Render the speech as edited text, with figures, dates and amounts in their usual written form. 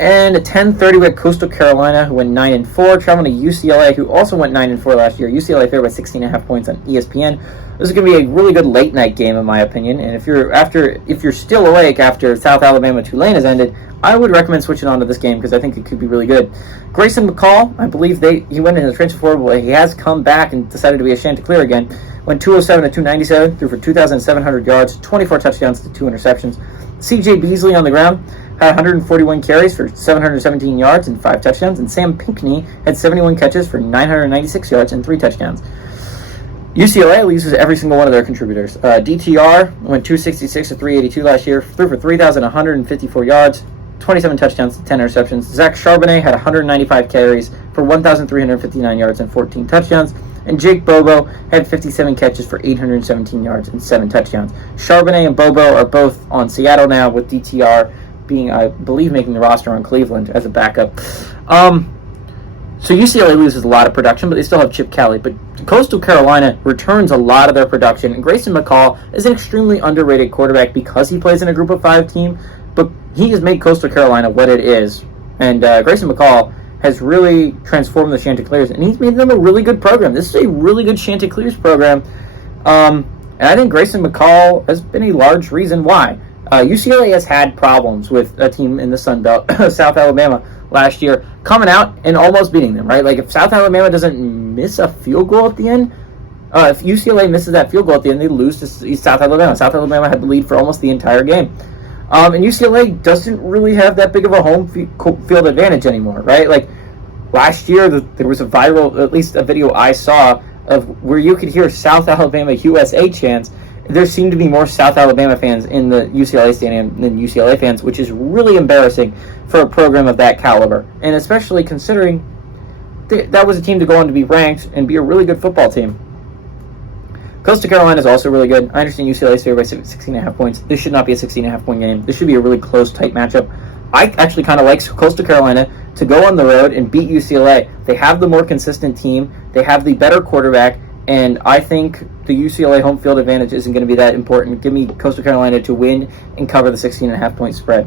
And a 10:30 with Coastal Carolina, who went 9-4, traveling to UCLA, who also went 9-4 last year. UCLA favored by 16.5 points on ESPN. This is going to be a really good late night game, in my opinion. And if you're still awake after South Alabama Tulane has ended, I would recommend switching on to this game because I think it could be really good. Grayson McCall, I believe he went in the transfer portal, but he has come back and decided to be a Chanticleer again. Went 207 to 297, threw for 2,700 yards, 24 touchdowns to 2 interceptions. C.J. Beasley on the ground had 141 carries for 717 yards and 5 touchdowns, and Sam Pinckney had 71 catches for 996 yards and 3 touchdowns. UCLA loses every single one of their contributors. DTR went 266 to 382 last year, threw for 3,154 yards, 27 touchdowns, 10 interceptions. Zach Charbonnet had 195 carries for 1,359 yards and 14 touchdowns. And Jake Bobo had 57 catches for 817 yards and 7 touchdowns. Charbonnet and Bobo are both on Seattle now, with DTR being, I believe, making the roster on Cleveland as a backup. So UCLA loses a lot of production, but they still have Chip Kelly. But Coastal Carolina returns a lot of their production. And Grayson McCall is an extremely underrated quarterback because he plays in a group of 5 team. But he has made Coastal Carolina what it is. And Grayson McCall has really transformed the Chanticleers, and he's made them a really good program. This is a really good Chanticleers program. And I think Grayson McCall has been a large reason why. UCLA has had problems with a team in the Sun Belt, South Alabama, last year, coming out and almost beating them, right? Like, if South Alabama doesn't miss a field goal at the end, if UCLA misses that field goal at the end, they lose to South Alabama. South Alabama had the lead for almost the entire game. And UCLA doesn't really have that big of a home field advantage anymore, right? Like, last year, there was a viral, at least a video I saw, of where you could hear South Alabama USA chants. There seemed to be more South Alabama fans in the UCLA stadium than UCLA fans, which is really embarrassing for a program of that caliber. And especially considering that was a team to go on to be ranked and be a really good football team. Coastal Carolina is also really good. I understand UCLA is favored by 16.5 points. This should not be a 16.5 point game. This should be a really close, tight matchup. I actually kind of like Coastal Carolina to go on the road and beat UCLA. They have the more consistent team. They have the better quarterback. And I think the UCLA home field advantage isn't going to be that important. Give me Coastal Carolina to win and cover the 16.5 point spread.